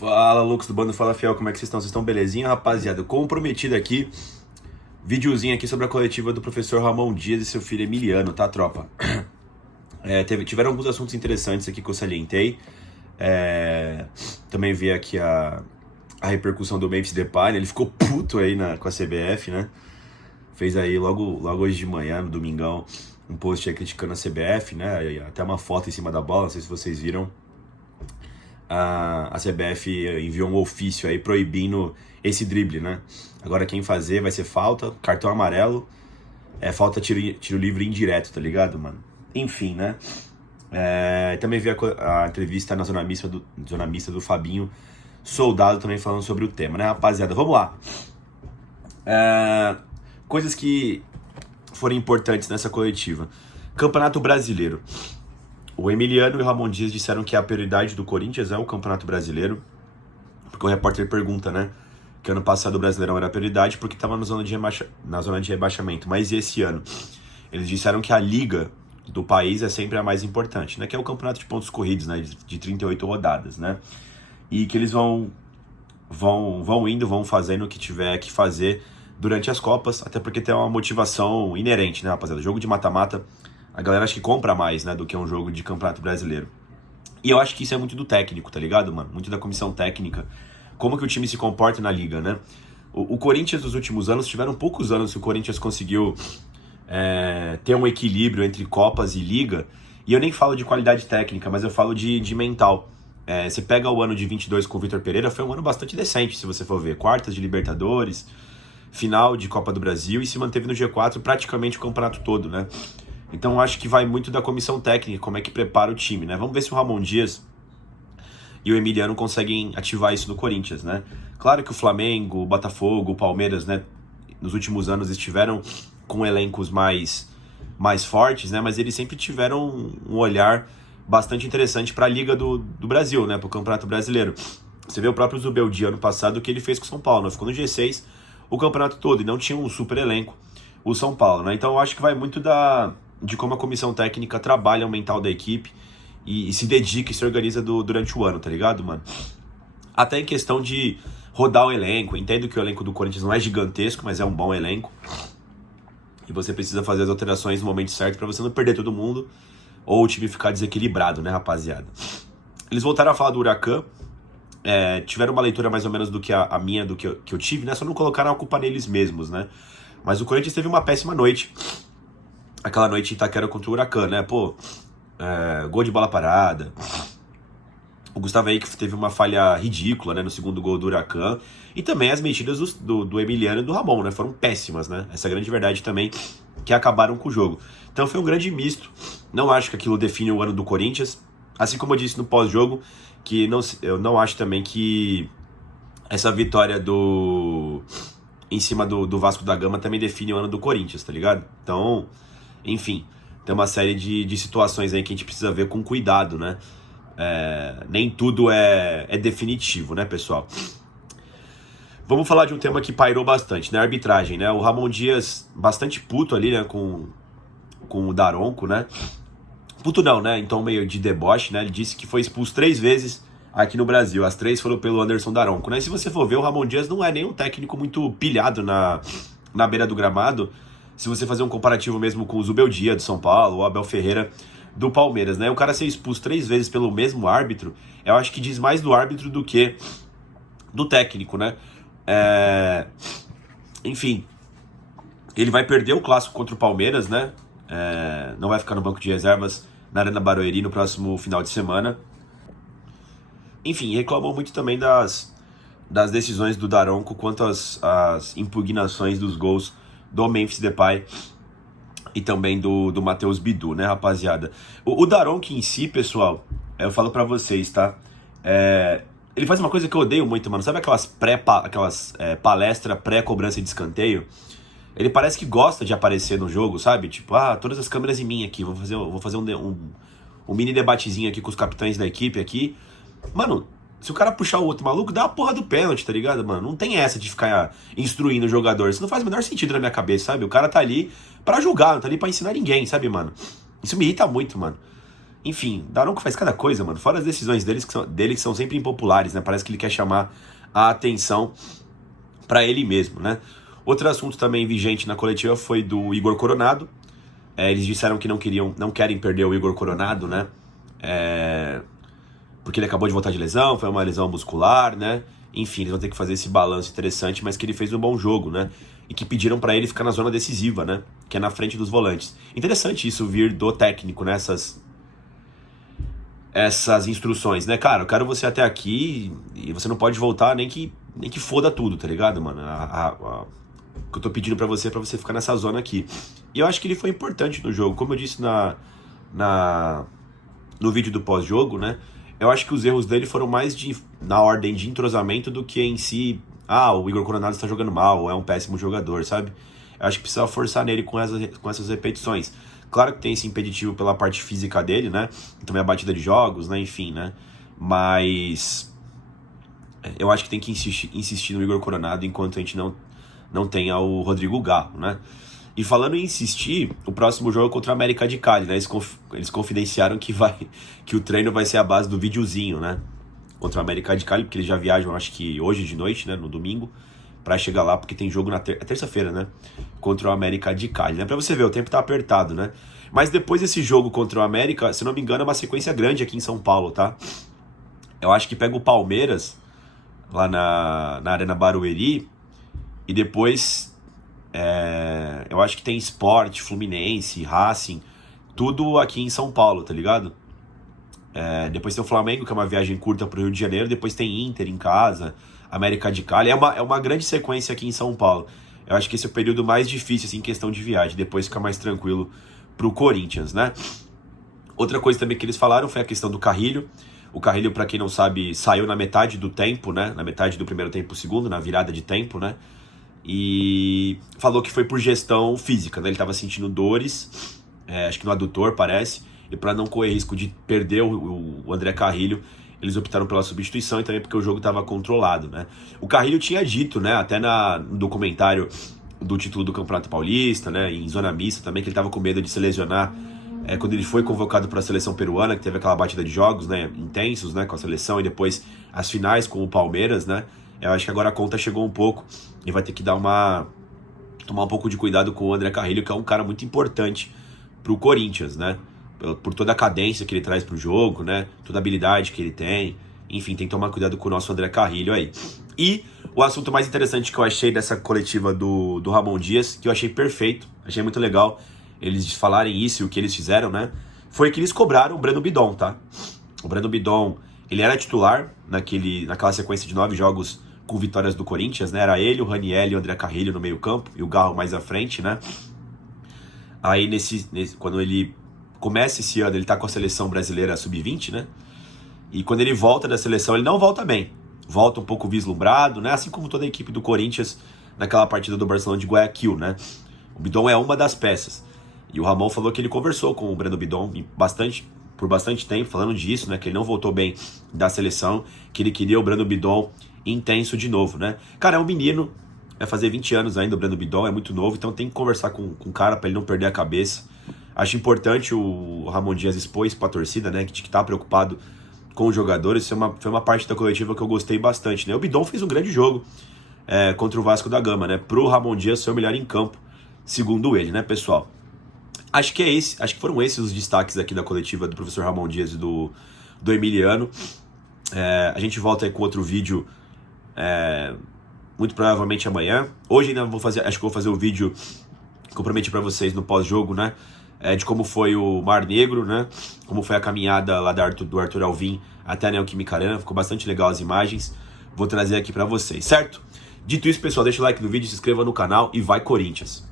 Fala, loucos do Bando Fala Fiel, como é que vocês estão? Vocês estão belezinha, rapaziada? Comprometido aqui, videozinho aqui sobre a coletiva do professor Ramon Dias e seu filho Emiliano, tá, tropa? Tiveram alguns assuntos interessantes aqui que eu salientei. Também vi aqui a repercussão do Memphis Depay, né? Ele ficou puto aí com a CBF, né? Fez aí logo hoje de manhã, no domingão, um post aí criticando a CBF, né? Até uma foto em cima da bola, não sei se vocês viram. A CBF enviou um ofício aí proibindo esse drible, né? Agora quem fazer vai ser falta, cartão amarelo, falta tiro livre indireto, tá ligado, mano? Enfim, né? Também vi a entrevista na zona mista do Fabinho Soldado também falando sobre o tema, né, rapaziada? Vamos lá. Coisas que foram importantes nessa coletiva. Campeonato Brasileiro. O Emiliano e o Ramon Dias disseram que a prioridade do Corinthians é o Campeonato Brasileiro, porque o repórter pergunta, né, que ano passado o Brasileirão era a prioridade porque estava na zona de rebaixamento, mas e esse ano? Eles disseram que a liga do país é sempre a mais importante, né, que é o campeonato de pontos corridos, né, de 38 rodadas, né, e que eles vão fazendo o que tiver que fazer durante as Copas, até porque tem uma motivação inerente, né, rapaziada? Jogo de mata-mata, a galera acha que compra mais, né, do que um jogo de Campeonato Brasileiro. E eu acho que isso é muito do técnico, tá ligado, mano? Muito da comissão técnica. Como que o time se comporta na liga, né? O Corinthians, nos últimos anos, tiveram poucos anos que o Corinthians conseguiu ter um equilíbrio entre Copas e Liga. E eu nem falo de qualidade técnica, mas eu falo de mental. Você pega o ano de 22 com o Vitor Pereira, foi um ano bastante decente, se você for ver. Quartas de Libertadores, final de Copa do Brasil e se manteve no G4 praticamente o campeonato todo, né? Então acho que vai muito da comissão técnica, como é que prepara o time, né? Vamos ver se o Ramon Dias e o Emiliano conseguem ativar isso no Corinthians, né? Claro que o Flamengo, o Botafogo, o Palmeiras, né, nos últimos anos estiveram com elencos mais fortes, né? Mas eles sempre tiveram um olhar bastante interessante para a Liga do Brasil, né? Para o Campeonato Brasileiro. Você vê o próprio Zubeldia ano passado, o que ele fez com o São Paulo, né? Ficou no G6 o campeonato todo e não tinha um super elenco o São Paulo, né? Então eu acho que vai muito de como a comissão técnica trabalha o mental da equipe e se dedica e se organiza durante o ano, tá ligado, mano? Até em questão de rodar o elenco. Entendo que o elenco do Corinthians não é gigantesco, mas é um bom elenco. E você precisa fazer as alterações no momento certo pra você não perder todo mundo ou o time ficar desequilibrado, né, rapaziada? Eles voltaram a falar do Huracan. Tiveram uma leitura mais ou menos do que a minha, do que eu tive, né? Só não colocaram a culpa neles mesmos, né? Mas o Corinthians teve uma péssima noite. Aquela noite em Itaquera contra o Huracan, né? Pô, gol de bola parada. O Gustavo Henrique teve uma falha ridícula, né? No segundo gol do Huracan. E também as medidas do Emiliano e do Ramon, né? Foram péssimas, né? Essa é a grande verdade também, que acabaram com o jogo. Então foi um grande misto. Não acho que aquilo define o ano do Corinthians. Assim como eu disse no pós-jogo, que eu não acho também que essa vitória em cima do Vasco da Gama também define o ano do Corinthians, tá ligado? Então, enfim, tem uma série de situações aí que a gente precisa ver com cuidado, né? Nem tudo é definitivo, né, pessoal? Vamos falar de um tema que pairou bastante, né? A arbitragem, né? O Ramon Dias bastante puto ali, né, com o Daronco, né? Puto não, né? Então meio de deboche, né? Ele disse que foi expulso 3 vezes aqui no Brasil. As 3 foram pelo Anderson Daronco, né? E se você for ver, o Ramon Dias não é nem um técnico muito pilhado na beira do gramado. Se você fazer um comparativo mesmo com o Zubeldia do São Paulo, o Abel Ferreira do Palmeiras, né? O cara ser expulso 3 vezes pelo mesmo árbitro, eu acho que diz mais do árbitro do que do técnico, né? Enfim, ele vai perder o clássico contra o Palmeiras, né? Não vai ficar no banco de reservas na Arena Barueri no próximo final de semana. Enfim, reclamou muito também das decisões do Daronco quanto às impugnações dos gols do Memphis Depay e também do Matheus Bidu, né, rapaziada? O Daronco em si, pessoal, eu falo pra vocês, tá? Ele faz uma coisa que eu odeio muito, mano. Sabe aquelas palestra pré-cobrança de escanteio? Ele parece que gosta de aparecer no jogo, sabe? Tipo, todas as câmeras em mim aqui. Vou fazer um mini debatezinho aqui com os capitães da equipe aqui. Mano, se o cara puxar o outro maluco, dá a porra do pênalti, tá ligado, mano? Não tem essa de ficar instruindo o jogador. Isso não faz o menor sentido na minha cabeça, sabe? O cara tá ali pra julgar, não tá ali pra ensinar ninguém, sabe, mano? Isso me irrita muito, mano. Enfim, Daronco faz cada coisa, mano. Fora as decisões dele que são sempre impopulares, né? Parece que ele quer chamar a atenção pra ele mesmo, né? Outro assunto também vigente na coletiva foi do Igor Coronado. Eles disseram que não querem perder o Igor Coronado, né? Porque ele acabou de voltar de lesão, foi uma lesão muscular, né? Enfim, eles vão ter que fazer esse balanço interessante, mas que ele fez um bom jogo, né? E que pediram pra ele ficar na zona decisiva, né? Que é na frente dos volantes. Interessante isso vir do técnico, né? Essas instruções, né? Cara, eu quero você até aqui e você não pode voltar nem que foda tudo, tá ligado, mano? O que eu tô pedindo pra você é pra você ficar nessa zona aqui. E eu acho que ele foi importante no jogo. Como eu disse no vídeo do pós-jogo, né? Eu acho que os erros dele foram mais na ordem de entrosamento do que em si, o Igor Coronado está jogando mal, ou é um péssimo jogador, sabe? Eu acho que precisa forçar nele com essas repetições. Claro que tem esse impeditivo pela parte física dele, né? Também a batida de jogos, né? Enfim, né? Mas eu acho que tem que insistir no Igor Coronado enquanto a gente não tenha o Rodrigo Garro, né? E falando em insistir, o próximo jogo é contra a América de Cali, né? Eles confidenciaram que o treino vai ser a base do videozinho, né? Contra a América de Cali, porque eles já viajam, acho que hoje de noite, né? No domingo, pra chegar lá, porque tem jogo na terça-feira, né? Contra o América de Cali, né? Pra você ver, o tempo tá apertado, né? Mas depois desse jogo contra o América, se não me engano, é uma sequência grande aqui em São Paulo, tá? Eu acho que pega o Palmeiras, lá na Arena Barueri, e depois... eu acho que tem Sport, Fluminense, Racing, tudo aqui em São Paulo, tá ligado? Depois tem o Flamengo, que é uma viagem curta pro Rio de Janeiro, depois tem Inter em casa, América de Cali, é uma grande sequência aqui em São Paulo. Eu acho que esse é o período mais difícil, assim, em questão de viagem, depois fica mais tranquilo pro Corinthians, né? Outra coisa também que eles falaram foi a questão do Carrilho. O Carrilho, pra quem não sabe, saiu na metade do tempo, né? Na metade do primeiro tempo, segundo, na virada de tempo, né? E falou que foi por gestão física, né? Ele estava sentindo dores, acho que no adutor, parece, e para não correr risco de perder o André Carrilho, eles optaram pela substituição e também porque o jogo estava controlado, né? O Carrilho tinha dito, né, até no documentário do título do Campeonato Paulista, né, em zona mista também, que ele estava com medo de se lesionar quando ele foi convocado para a seleção peruana, que teve aquela batida de jogos, né, intensos, né, com a seleção, e depois as finais com o Palmeiras, né? Eu acho que agora a conta chegou um pouco e vai ter que tomar um pouco de cuidado com o André Carrilho, que é um cara muito importante pro Corinthians, né? Por toda a cadência que ele traz pro jogo, né? Toda a habilidade que ele tem. Enfim, tem que tomar cuidado com o nosso André Carrilho aí. E o assunto mais interessante que eu achei dessa coletiva do Ramon Dias, que eu achei perfeito, achei muito legal eles falarem isso e o que eles fizeram, né? Foi que eles cobraram o Breno Bidon, tá? O Breno Bidon, ele era titular naquela sequência de 9 jogos com vitórias do Corinthians, né? Era ele, o Raniel e o André Carrilho no meio campo, e o Garro mais à frente, né? Aí, quando ele começa esse ano, ele tá com a seleção brasileira sub-20, né? E quando ele volta da seleção, ele não volta bem. Volta um pouco vislumbrado, né? Assim como toda a equipe do Corinthians naquela partida do Barcelona de Guayaquil, né? O Bidon é uma das peças. E o Ramon falou que ele conversou com o Breno Bidon por bastante tempo, falando disso, né? Que ele não voltou bem da seleção, que ele queria o Breno Bidon intenso de novo, né? Cara, é um menino, vai fazer 20 anos ainda, o Breno Bidon é muito novo, então tem que conversar com o cara pra ele não perder a cabeça. Acho importante o Ramon Dias expor isso pra torcida, né? Que tá preocupado com os jogadores. Isso foi uma parte da coletiva que eu gostei bastante, né? O Bidon fez um grande jogo contra o Vasco da Gama, né? Pro Ramon Dias ser o melhor em campo, segundo ele, né, pessoal? Acho que foram esses os destaques aqui da coletiva do professor Ramon Dias e do Emiliano. A gente volta aí com outro vídeo muito provavelmente amanhã. Hoje ainda acho que vou fazer o vídeo que eu prometi pra vocês no pós-jogo, né? De como foi o Mar Negro, né? Como foi a caminhada lá do Arthur Alvim até a Neoquímica Arena. Ficou bastante legal as imagens. Vou trazer aqui pra vocês, certo? Dito isso, pessoal, deixa o like no vídeo, se inscreva no canal e vai Corinthians!